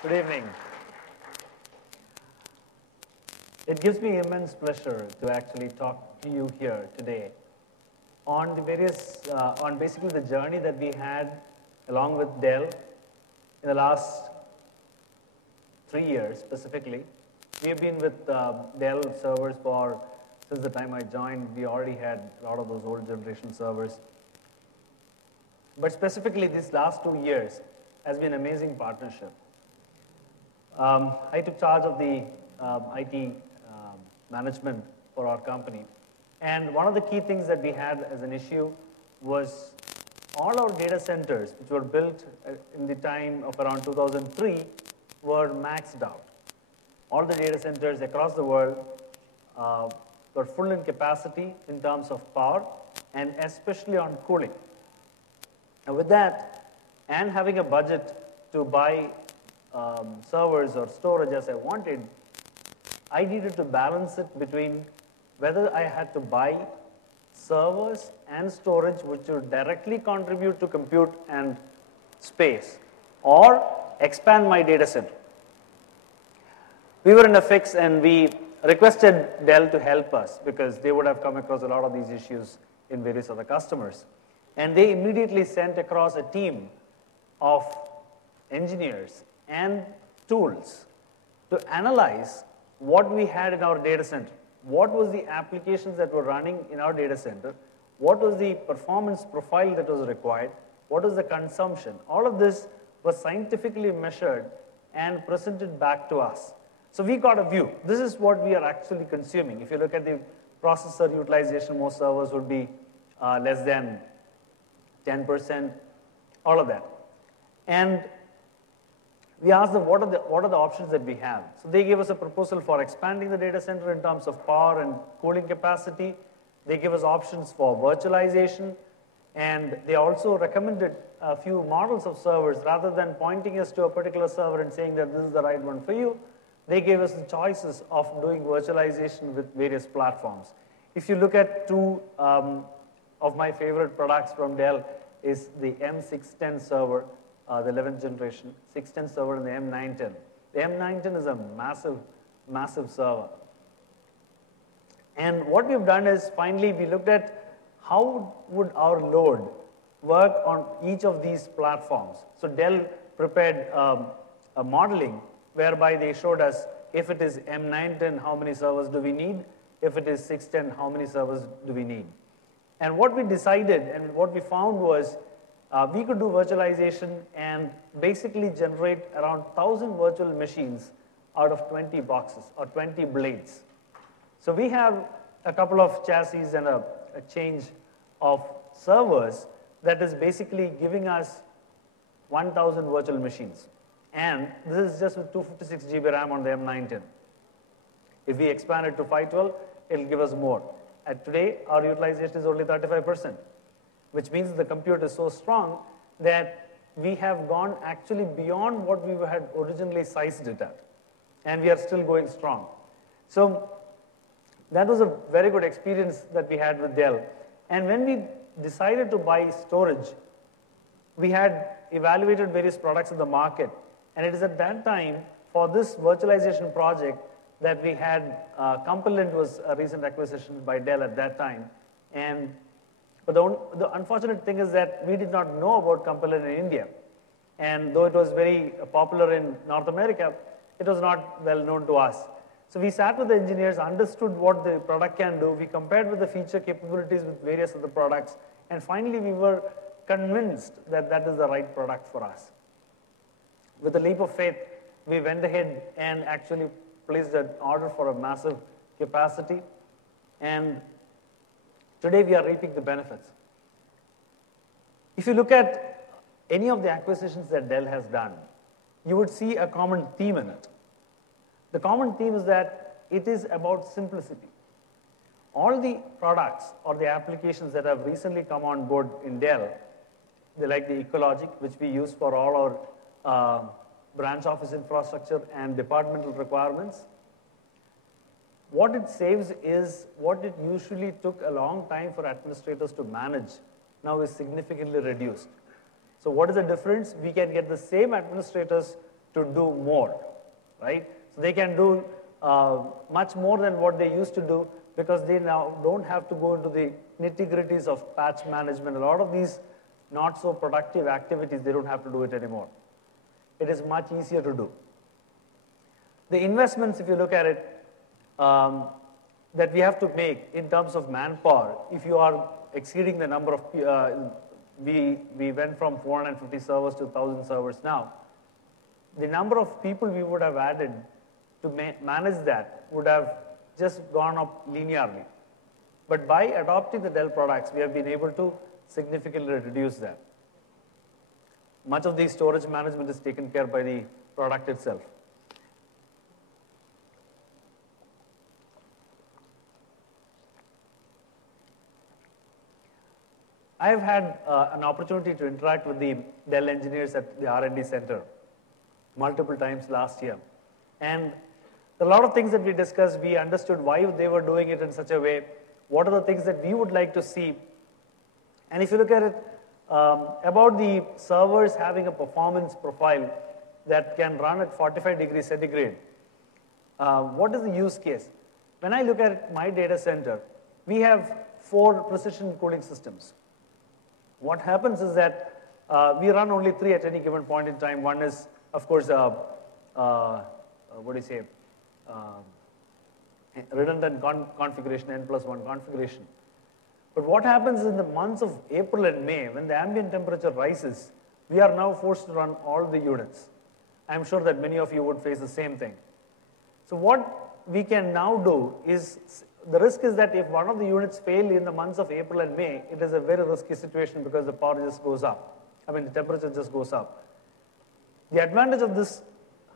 Good evening. It gives me immense pleasure to actually talk to you here today on on basically the journey that we had along with Dell in the last 3 years specifically. We've been with Dell servers since the time I joined. We already had a lot of those old generation servers. But specifically these last 2 years has been an amazing partnership. I took charge of the IT management for our company. And one of the key things that we had as an issue was all our data centers, which were built in the time of around 2003, were maxed out. All the data centers across the world were full in capacity in terms of power and especially on cooling. And with that, and having a budget to buy servers or storage as I wanted, I needed to balance it between whether I had to buy servers and storage which would directly contribute to compute and space or expand my data center. We were in a fix and we requested Dell to help us because they would have come across a lot of these issues in various other customers. And they immediately sent across a team of engineers and tools to analyze what we had in our data center. What was the applications that were running in our data center? What was the performance profile that was required? What was the consumption? All of this was scientifically measured and presented back to us. So we got a view. This is what we are actually consuming. If you look at the processor utilization, most servers would be less than 10%, all of that. And we asked them, what are the options that we have? So they gave us a proposal for expanding the data center in terms of power and cooling capacity. They gave us options for virtualization. And they also recommended a few models of servers. Rather than pointing us to a particular server and saying that this is the right one for you, they gave us the choices of doing virtualization with various platforms. If you look at two of my favorite products from Dell is the M610 server, the 11th generation, 610 server, and the M910. The M910 is a massive, massive server. And what we've done is finally we looked at how would our load work on each of these platforms. So Dell prepared a modeling whereby they showed us if it is M910, how many servers do we need? If it is 610, how many servers do we need? And what we decided and what we found was we could do virtualization and basically generate around 1,000 virtual machines out of 20 boxes or 20 blades. So we have a couple of chassis and a change of servers that is basically giving us 1,000 virtual machines. And this is just with 256 GB RAM on the M910. If we expand it to 512, it will give us more. And today, our utilization is only 35%. Which means the compute is so strong that we have gone actually beyond what we had originally sized it at. And we are still going strong. So that was a very good experience that we had with Dell. And when we decided to buy storage, we had evaluated various products in the market. And it is at that time, for this virtualization project, that we had Compellent was a recent acquisition by Dell at that time. But the unfortunate thing is that we did not know about Compellent in India. And though it was very popular in North America, it was not well known to us. So we sat with the engineers, understood what the product can do. We compared with the feature capabilities with various other products. And finally, we were convinced that that is the right product for us. With a leap of faith, we went ahead and actually placed an order for a massive capacity. And today, we are reaping the benefits. If you look at any of the acquisitions that Dell has done, you would see a common theme in it. The common theme is that it is about simplicity. All the products or the applications that have recently come on board in Dell, they like the Ecologic, which we use for all our branch office infrastructure and departmental requirements. What it saves is what it usually took a long time for administrators to manage now is significantly reduced. So what is the difference? We can get the same administrators to to do more, right? So they can do much more than what they used to do because they now don't have to go into the nitty-gritties of patch management. A lot of these not so productive activities, they don't have to do it anymore. It is much easier to do. The investments, if you look at it, that we have to make in terms of manpower, if you are exceeding the number of, we went from 450 servers to 1,000 servers now, the number of people we would have added to manage that would have just gone up linearly. But by adopting the Dell products, we have been able to significantly reduce that. Much of the storage management is taken care by the product itself. I have had an opportunity to interact with the Dell engineers at the R&D center multiple times last year. And a lot of things that we discussed, we understood why they were doing it in such a way, what are the things that we would like to see. And if you look at it, about the servers having a performance profile that can run at 45 degrees centigrade, what is the use case? When I look at my data center, we have 4 precision cooling systems. What happens is that we run only 3 at any given point in time. One is, of course, redundant configuration, N+1 configuration. But what happens in the months of April and May, when the ambient temperature rises, we are now forced to run all the units. I'm sure that many of you would face the same thing. So what we can now do is, the risk is that if one of the units fail in the months of April and May, it is a very risky situation because the power just goes up. I mean, the temperature just goes up. The advantage of this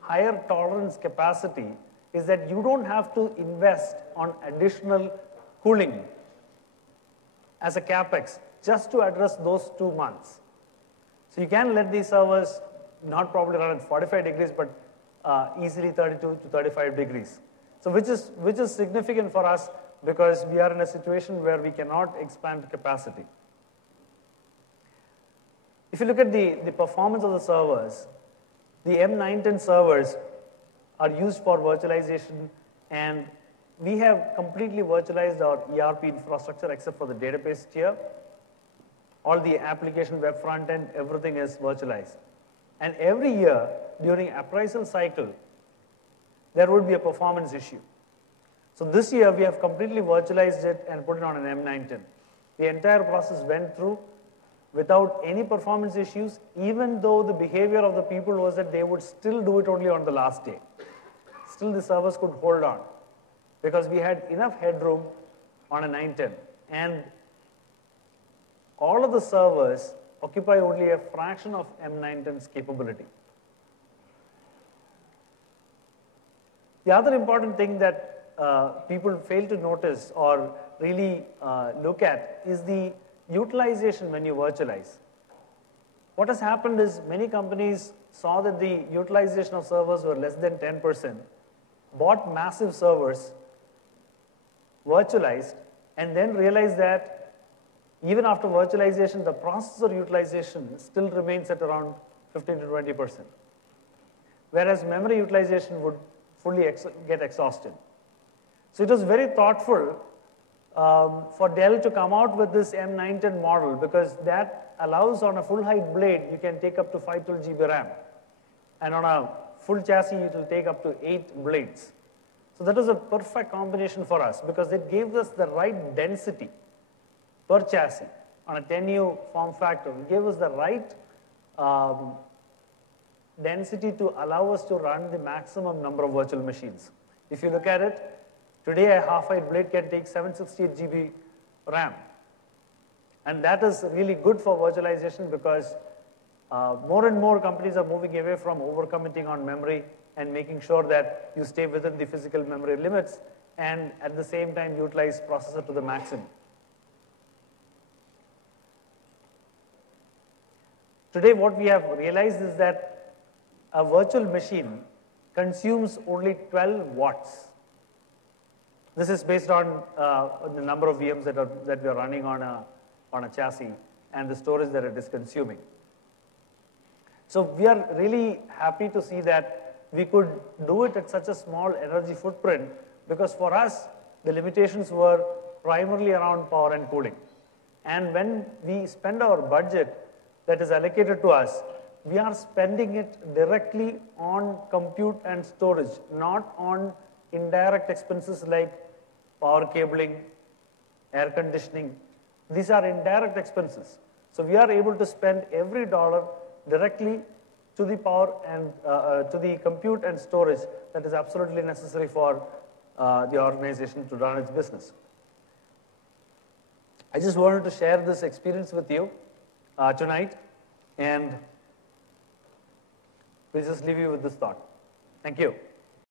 higher tolerance capacity is that you don't have to invest on additional cooling as a capex just to address those 2 months. So you can let these servers not probably run at 45 degrees, but easily 32 to 35 degrees. So which is significant for us because we are in a situation where we cannot expand capacity. If you look at the performance of the servers, the M910 servers are used for virtualization, and we have completely virtualized our ERP infrastructure except for the database tier. All the application web front end, everything is virtualized. And every year during appraisal cycle, there would be a performance issue. So this year we have completely virtualized it and put it on an M910. The entire process went through without any performance issues, even though the behavior of the people was that they would still do it only on the last day. Still the servers could hold on because we had enough headroom on a 910. And all of the servers occupy only a fraction of M910's capability. The other important thing that people fail to notice or really look at is the utilization when you virtualize. What has happened is many companies saw that the utilization of servers were less than 10%, bought massive servers, virtualized, and then realized that even after virtualization, the processor utilization still remains at around 15 to 20%, whereas memory utilization would fully get exhausted. So it was very thoughtful for Dell to come out with this M910 model because that allows on a full height blade, you can take up to 512 GB RAM. And on a full chassis, it will take up to 8 blades. So that was a perfect combination for us because it gave us the right density per chassis on a 10U form factor. It gave us the right density to allow us to run the maximum number of virtual machines. If you look at it, today a half-height blade can take 768 GB RAM. And that is really good for virtualization because more and more companies are moving away from overcommitting on memory and making sure that you stay within the physical memory limits and at the same time utilize processor to the maximum. Today what we have realized is that a virtual machine consumes only 12 watts. This is based on the number of VMs that we are running on a chassis and the storage that it is consuming. So we are really happy to see that we could do it at such a small energy footprint, because for us, the limitations were primarily around power and cooling. And when we spend our budget that is allocated to us, we are spending it directly on compute and storage, not on indirect expenses like power cabling, air conditioning. These are indirect expenses. So we are able to spend every dollar directly to the power and to the compute and storage that is absolutely necessary for the organization to run its business. I just wanted to share this experience with you tonight, and we'll just leave you with this thought. Thank you.